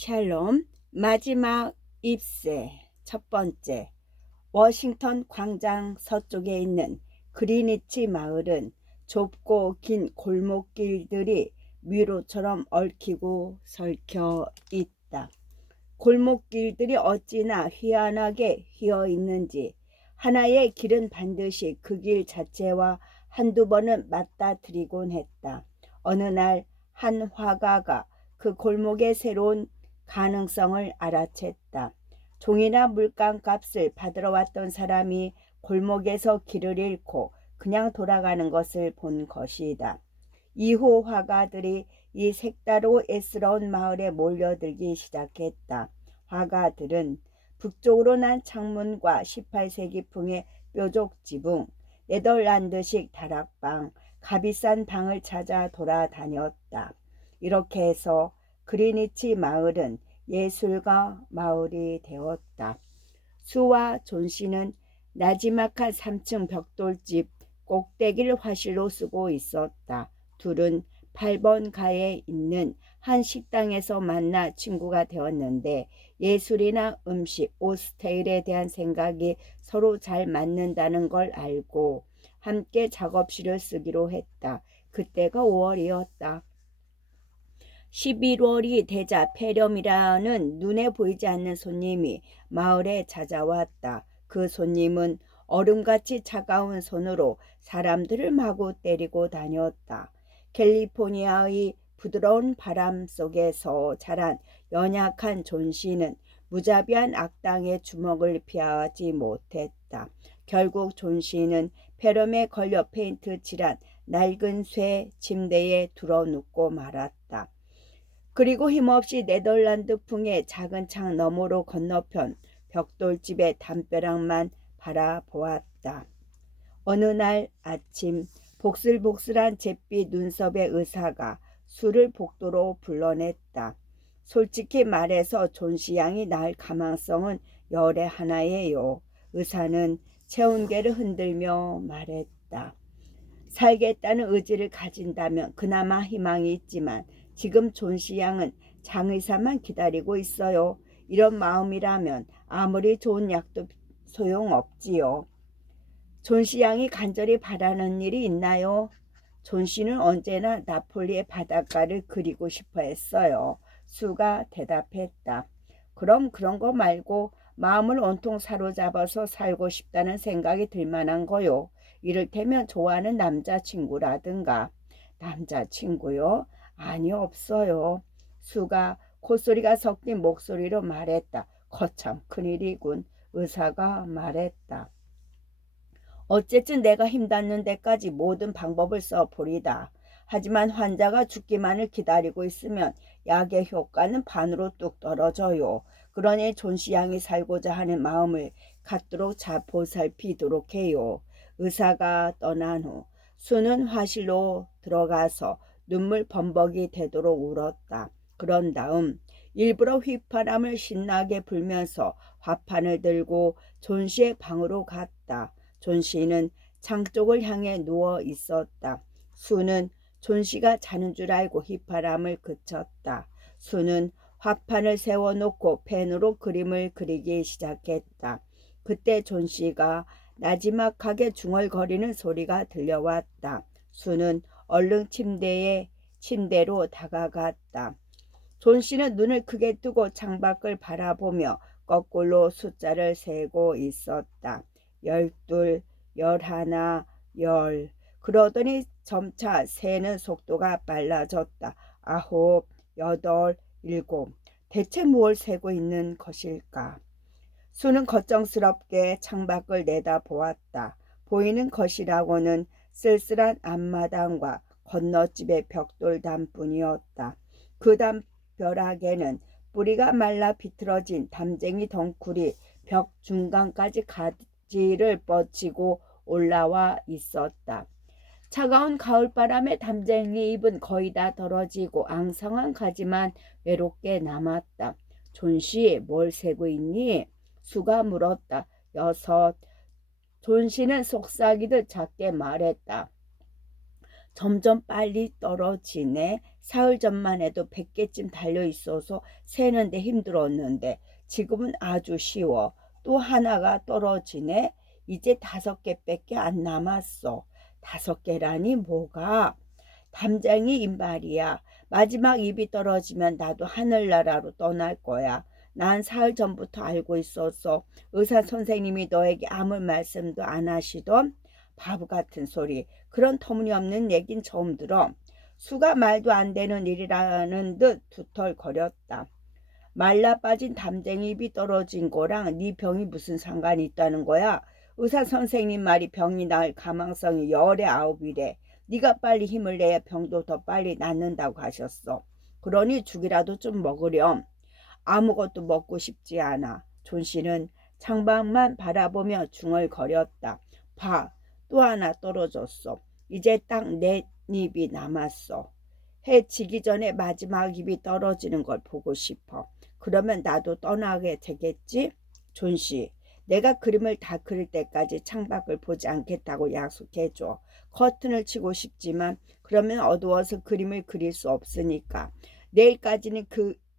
샬롬. 마지막 입세 첫 번째. 워싱턴 광장 서쪽에 있는 그리니치 마을은 좁고 긴 골목길들이 미로처럼 얽히고 설켜 있다. 골목길들이 어찌나 희한하게 휘어 있는지 하나의 길은 반드시 그 길 자체와 한두 번은 맞닥뜨리곤 했다. 어느 날 한 화가가 그 골목의 새로운 가능성을 알아챘다. 종이나 물감 값을 받으러 왔던 사람이 골목에서 길을 잃고 그냥 돌아가는 것을 본 것이다. 이후 화가들이 이 색다르고 애스러운 마을에 몰려들기 시작했다. 화가들은 북쪽으로 난 창문과 18세기풍의 뾰족 지붕, 네덜란드식 다락방, 값비싼 방을 찾아 돌아다녔다. 이렇게 해서 그리니치 마을은 예술가 마을이 되었다. 수와 존 씨는 나지막한 3층 벽돌집 꼭대기를 화실로 쓰고 있었다. 둘은 8번 가에 있는 한 식당에서 만나 친구가 되었는데 예술이나 음식, 옷 스타일에 대한 생각이 서로 잘 맞는다는 걸 알고 함께 작업실을 쓰기로 했다. 그때가 5월이었다. 11월이 되자 폐렴이라는 눈에 보이지 않는 손님이 마을에 찾아왔다. 그 손님은 얼음같이 차가운 손으로 사람들을 마구 때리고 다녔다. 캘리포니아의 부드러운 바람 속에서 자란 연약한 존 씨는 무자비한 악당의 주먹을 피하지 못했다. 결국 존 씨는 폐렴에 걸려 페인트 칠한 낡은 쇠 침대에 들어눕고 말았다. 그리고 힘없이 네덜란드풍의 작은 창 너머로 건너편 벽돌집의 담벼락만 바라보았다. 어느 날 아침 복슬복슬한 잿빛 눈썹의 의사가 술을 복도로 불러냈다. 솔직히 말해서 존 씨 양이 낳을 가망성은 열의 하나예요. 의사는 체온계를 흔들며 말했다. 살겠다는 의지를 가진다면 그나마 희망이 있지만 지금 존 씨 양은 장의사만 기다리고 있어요. 이런 마음이라면 아무리 좋은 약도 소용없지요. 존 씨 양이 간절히 바라는 일이 있나요? 존 씨는 언제나 나폴리의 바닷가를 그리고 싶어 했어요. 수가 대답했다. 그럼 그런 거 말고 마음을 온통 사로잡아서 살고 싶다는 생각이 들 만한 거요. 이를테면 좋아하는 남자친구라든가. 남자친구요? 아니, 없어요. 수가 콧소리가 섞인 목소리로 말했다. 거참 큰일이군. 의사가 말했다. 어쨌든 내가 힘닿는 데까지 모든 방법을 써보리다. 하지만 환자가 죽기만을 기다리고 있으면 약의 효과는 반으로 뚝 떨어져요. 그러니 존 씨 양이 살고자 하는 마음을 갖도록 잘 보살피도록 해요. 의사가 떠난 후 수는 화실로 들어가서 눈물 범벅이 되도록 울었다. 그런 다음 일부러 휘파람을 신나게 불면서 화판을 들고 존 씨의 방으로 갔다. 존 씨는 창 쪽을 향해 누워 있었다. 수는 존 씨가 자는 줄 알고 휘파람을 그쳤다. 수는 화판을 세워놓고 펜으로 그림을 그리기 시작했다. 그때 존 씨가 나지막하게 중얼거리는 소리가 들려왔다. 수는 얼른 침대로 다가갔다. 존 씨는 눈을 크게 뜨고 창밖을 바라보며 거꾸로 숫자를 세고 있었다. 12, 11, 10. 그러더니 점차 세는 속도가 빨라졌다. 9, 8, 7. 대체 뭘 세고 있는 것일까? 수는 걱정스럽게 창밖을 내다보았다. 보이는 것이라고는 쓸쓸한 앞마당과 건너집의 벽돌담뿐이었다. 그 담벼락에는 뿌리가 말라 비틀어진 담쟁이 덩쿨이 벽 중간까지 가지를 뻗치고 올라와 있었다. 차가운 가을바람에 담쟁이 잎은 거의 다 떨어지고 앙상한 가지만 외롭게 남았다. 존씨, 뭘 세고 있니? 수가 물었다. 6. 존씨는 속삭이듯 작게 말했다. 점점 빨리 떨어지네. 사흘 전만 해도 100개쯤 달려있어서 세는데 힘들었는데 지금은 아주 쉬워. 또 하나가 떨어지네. 이제 5개밖에 안 남았어. 5개라니 뭐가? 담쟁이 말이야. 마지막 입이 떨어지면 나도 하늘나라로 떠날 거야. 난 사흘 전부터 알고 있었어. 의사 선생님이 너에게 아무 말씀도 안 하시던? 바보 같은 소리. 그런 터무니없는 얘긴 처음 들어. 수가 말도 안 되는 일이라는 듯 두털거렸다. 말라 빠진 담쟁이 입이 떨어진 거랑 네 병이 무슨 상관이 있다는 거야? 의사 선생님 말이 병이 나을 가망성이 열의 9이래. 네가 빨리 힘을 내야 병도 더 빨리 낫는다고 하셨어. 그러니 죽이라도 좀 먹으렴. 아무것도 먹고 싶지 않아. 존 씨는 창밖만 바라보며 중얼거렸다. 봐, 또 하나 떨어졌어. 이제 딱 내 입이 남았어. 해 지기 전에 마지막 입이 떨어지는 걸 보고 싶어. 그러면 나도 떠나게 되겠지? 존 씨, 내가 그림을 다 그릴 때까지 창밖을 보지 않겠다고 약속해줘. 커튼을 치고 싶지만 그러면 어두워서 그림을 그릴 수 없으니까. 내일까지는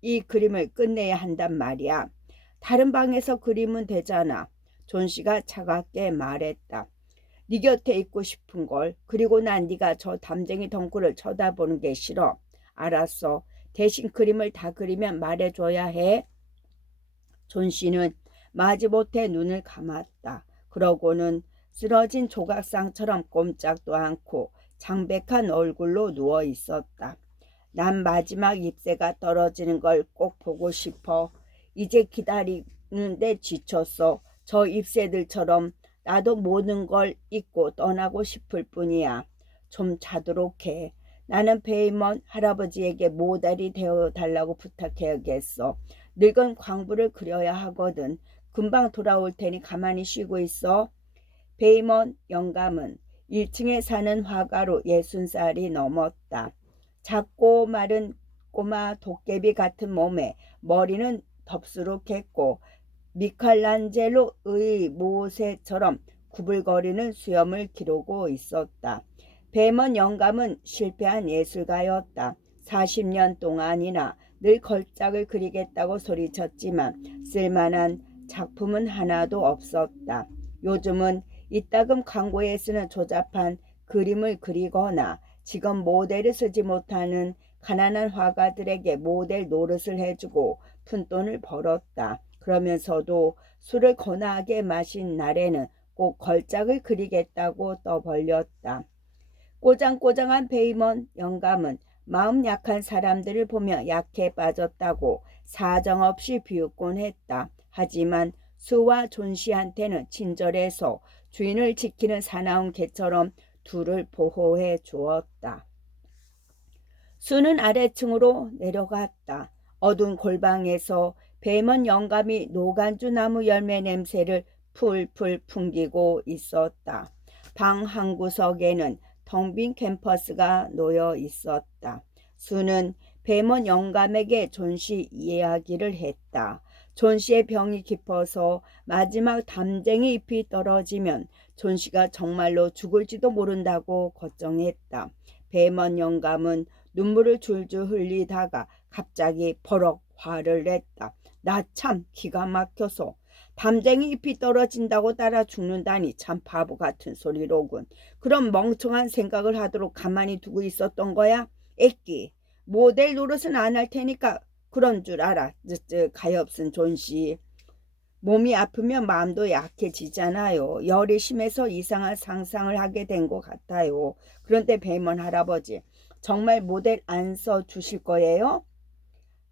이 그림을 끝내야 한단 말이야. 다른 방에서 그리면 되잖아. 존 씨가 차갑게 말했다. 네 곁에 있고 싶은 걸. 그리고 난 네가 저 담쟁이 덩굴을 쳐다보는 게 싫어. 알았어. 대신 그림을 다 그리면 말해줘야 해. 존 씨는 마지못해 눈을 감았다. 그러고는 쓰러진 조각상처럼 꼼짝도 않고 창백한 얼굴로 누워 있었다. 난 마지막 잎새가 떨어지는 걸 꼭 보고 싶어. 이제 기다리는데 지쳤어. 저 잎새들처럼 나도 모든 걸 잊고 떠나고 싶을 뿐이야. 좀 자도록 해. 나는 베이먼 할아버지에게 모델이 되어달라고 부탁해야겠어. 늙은 광부를 그려야 하거든. 금방 돌아올 테니 가만히 쉬고 있어. 베이먼 영감은 1층에 사는 화가로 60살이 넘었다. 작고 마른 꼬마 도깨비 같은 몸에 머리는 덥수룩했고 미켈란젤로의 모세처럼 구불거리는 수염을 기르고 있었다. 베이먼 영감은 실패한 예술가였다. 40년 동안이나 늘 걸작을 그리겠다고 소리쳤지만 쓸만한 작품은 하나도 없었다. 요즘은 이따금 광고에 쓰는 조잡한 그림을 그리거나 지금 모델을 쓰지 못하는 가난한 화가들에게 모델 노릇을 해주고 푼돈을 벌었다. 그러면서도 술을 거나하게 마신 날에는 꼭 걸작을 그리겠다고 떠벌렸다. 꼬장꼬장한 베이먼 영감은 마음 약한 사람들을 보며 약해 빠졌다고 사정없이 비웃곤 했다. 하지만 수와 존 씨한테는 친절해서 주인을 지키는 사나운 개처럼 둘을 보호해 주었다. 수는 아래층으로 내려갔다. 어두운 골방에서 베이먼 영감이 노간주 나무 열매 냄새를 풀풀 풍기고 있었다. 방 한 구석에는 텅 빈 캔버스가 놓여 있었다. 수는 베이먼 영감에게 존 씨 이야기를 했다. 존 씨의 병이 깊어서 마지막 담쟁이 잎이 떨어지면 존 씨가 정말로 죽을지도 모른다고 걱정했다. 베이먼 영감은 눈물을 줄줄 흘리다가 갑자기 버럭 화를 냈다. 나 참 기가 막혀서 담쟁이 잎이 떨어진다고 따라 죽는다니 참 바보 같은 소리로군. 그럼 멍청한 생각을 하도록 가만히 두고 있었던 거야? 애끼 모델 노릇은 안 할 테니까 그런 줄 알아. 쯧쯧 가엾은 존씨. 몸이 아프면 마음도 약해지잖아요. 열이 심해서 이상한 상상을 하게 된 것 같아요. 그런데 베이먼 할아버지 정말 모델 안 써주실 거예요?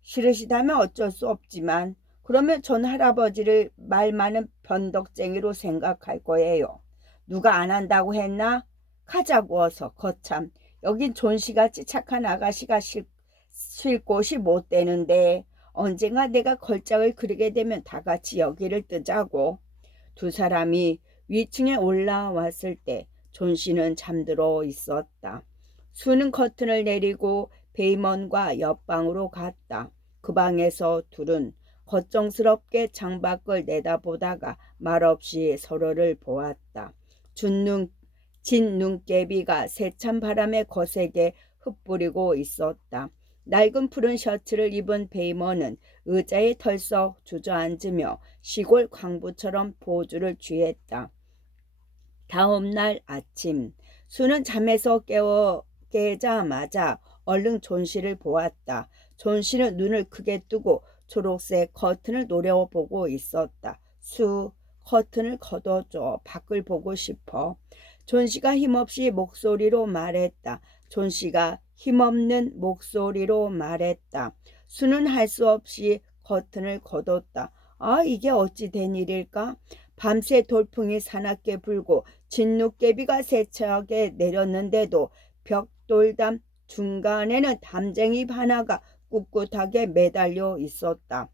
싫으시다면 어쩔 수 없지만 그러면 전 할아버지를 말 많은 변덕쟁이로 생각할 거예요. 누가 안 한다고 했나? 가자고 어서. 거참 여긴 존씨같이 착한 아가씨가 쉴 곳이 못 되는데 언젠가 내가 걸작을 그리게 되면 다 같이 여기를 뜨자고. 두 사람이 위층에 올라왔을 때 존씨는 잠들어 있었다. 수는 커튼을 내리고 베이먼과 옆방으로 갔다. 그 방에서 둘은 걱정스럽게 창밖을 내다보다가 말없이 서로를 보았다. 진 눈깨비가 세찬 바람에 거세게 흩뿌리고 있었다. 낡은 푸른 셔츠를 입은 베이먼은 의자에 털썩 주저앉으며 시골 광부처럼 포즈를 취했다. 다음 날 아침 수는 잠에서 깨자마자 얼른 존 씨를 보았다. 존 씨는 눈을 크게 뜨고 초록색 커튼을 노려보고 있었다. 수, 커튼을 걷어줘. 밖을 보고 싶어. 존 씨가 힘없이 목소리로 말했다. 존 씨가 힘없는 목소리로 말했다. 수는 할 수 없이 커튼을 걷었다. 아, 이게 어찌 된 일일까? 밤새 돌풍이 사납게 불고 진눈깨비가 세차게 내렸는데도 벽돌담 중간에는 담쟁이 하나가 꿋꿋하게 매달려 있었다.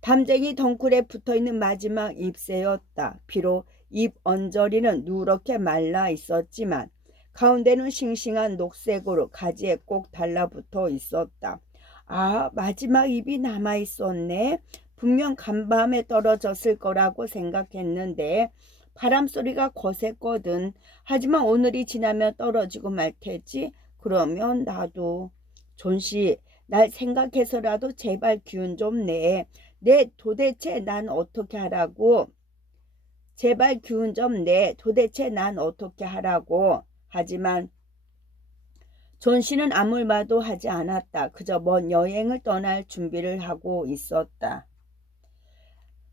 담쟁이 덩굴에 붙어있는 마지막 잎새였다. 비록 잎 언저리는 누렇게 말라 있었지만 가운데는 싱싱한 녹색으로 가지에 꼭 달라붙어 있었다. 아, 마지막 잎이 남아 있었네. 분명 간밤에 떨어졌을 거라고 생각했는데 바람 소리가 거셌거든. 하지만 오늘이 지나면 떨어지고 말 테지. 그러면 나도. 존씨, 날 생각해서라도 제발 기운 좀 내. 도대체 난 어떻게 하라고? 제발 기운 좀 내. 도대체 난 어떻게 하라고? 하지만 존 씨는 아무 말도 하지 않았다. 그저 먼 여행을 떠날 준비를 하고 있었다.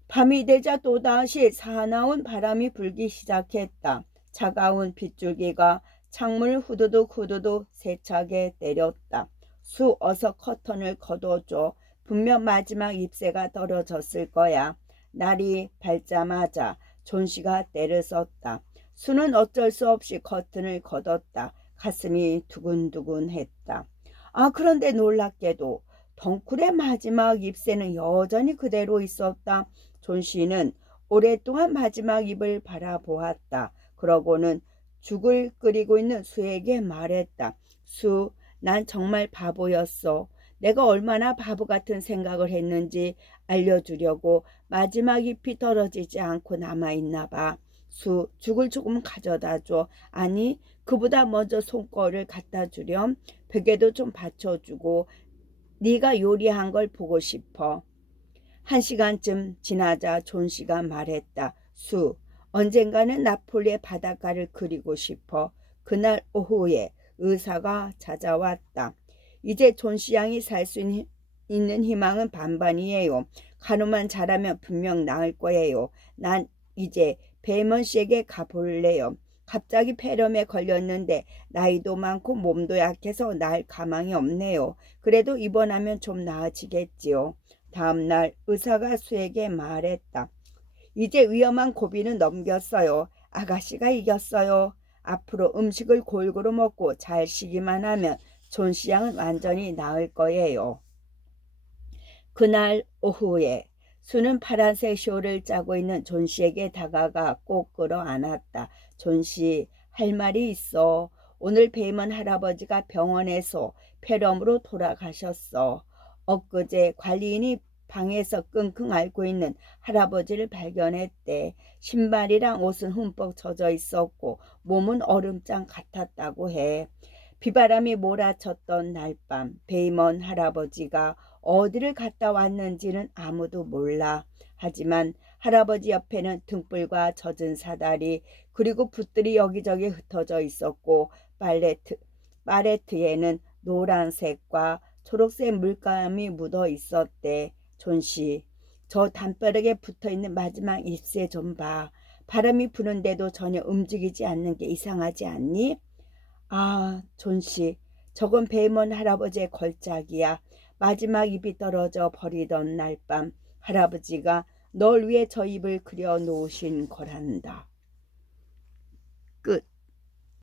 밤이 되자 또다시 사나운 바람이 불기 시작했다. 차가운 빗줄기가 창문을 후두둑 후두둑 세차게 때렸다. 수, 어서 커튼을 걷어줘. 분명 마지막 잎새가 떨어졌을 거야. 날이 밝자마자 존 씨가 때를 썼다. 수는 어쩔 수 없이 커튼을 걷었다. 가슴이 두근두근했다. 아, 그런데 놀랍게도 덩굴의 마지막 잎새는 여전히 그대로 있었다. 존 씨는 오랫동안 마지막 잎을 바라보았다. 그러고는 죽을 끓이고 있는 수에게 말했다. 수, 난 정말 바보였어. 내가 얼마나 바보 같은 생각을 했는지 알려주려고 마지막 잎이 떨어지지 않고 남아있나 봐. 수, 죽을 조금 가져다 줘. 아니, 그보다 먼저 손거를 갖다 주렴. 벽에도 좀 받쳐주고 네가 요리한 걸 보고 싶어. 1시간쯤 지나자 존 씨가 말했다. 수, 언젠가는 나폴리의 바닷가를 그리고 싶어. 그날 오후에 의사가 찾아왔다. 이제 존 씨 양이 살 수 있는 희망은 반반이에요. 간호만 잘하면 분명 나을 거예요. 난 이제 베이먼 씨에게 가볼래요. 갑자기 폐렴에 걸렸는데 나이도 많고 몸도 약해서 나을 가망이 없네요. 그래도 입원하면 좀 나아지겠지요. 다음날 의사가 수에게 말했다. 이제 위험한 고비는 넘겼어요. 아가씨가 이겼어요. 앞으로 음식을 골고루 먹고 잘 쉬기만 하면 존 씨 양은 완전히 나을 거예요. 그날 오후에 수는 파란색 쇼를 짜고 있는 존 씨에게 다가가 꼭 끌어안았다. 존 씨, 할 말이 있어. 오늘 베이먼 할아버지가 병원에서 폐렴으로 돌아가셨어. 엊그제 관리인이 방에서 끙끙 앓고 있는 할아버지를 발견했대. 신발이랑 옷은 흠뻑 젖어 있었고 몸은 얼음장 같았다고 해. 비바람이 몰아쳤던 날밤 베이먼 할아버지가 어디를 갔다 왔는지는 아무도 몰라. 하지만 할아버지 옆에는 등불과 젖은 사다리 그리고 붓들이 여기저기 흩어져 있었고 팔레트에는 노란색과 초록색 물감이 묻어 있었대. 존씨, 저 담벼락에 붙어있는 마지막 잎새 좀 봐. 바람이 부는데도 전혀 움직이지 않는 게 이상하지 않니? 아, 존씨, 저건 베이먼 할아버지의 걸작이야. 마지막 잎이 떨어져 버리던 날 밤 할아버지가 널 위해 저 잎을 그려 놓으신 거란다. 끝.